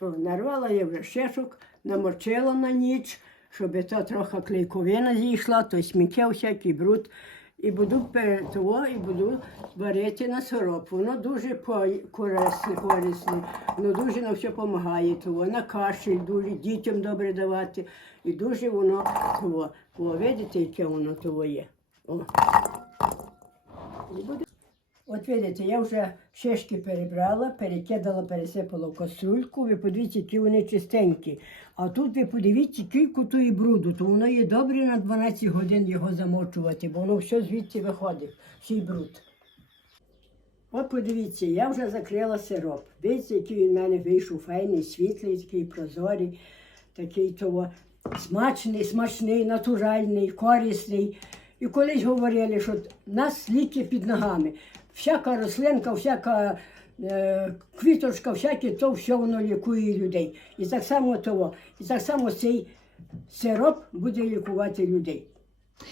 Нарвала я вже шишок, намочила на ніч, щоб то трохи клейковина зійшла, то сміття всякий бруд. І буду того, і буду варити на сироп. Воно дуже корисне, корисне, воно дуже на все допомагає. Того, на кашель дуже дітям добре давати. І дуже воно того. О, видите, яке воно того є. О. От видите, я вже шишки перебрала, перекидала, пересипала в. Ви подивіться, які вони чистенькі. А тут ви подивіться, кілько тої бруду, то воно є добре на 12 годин його замочувати, бо воно все звідси виходить, всій бруд. От подивіться, я вже закрила сироп. Дивіться, який він в мене вийшов файний, світлий, такий прозорий, такий того смачний, смачний, натуральний, корисний. І колись говорили, що нас ліки під ногами. Всяка рослинка, всяка е, квіточка, всяке, то все воно лікує людей. І так само того. І так само цей сироп буде лікувати людей.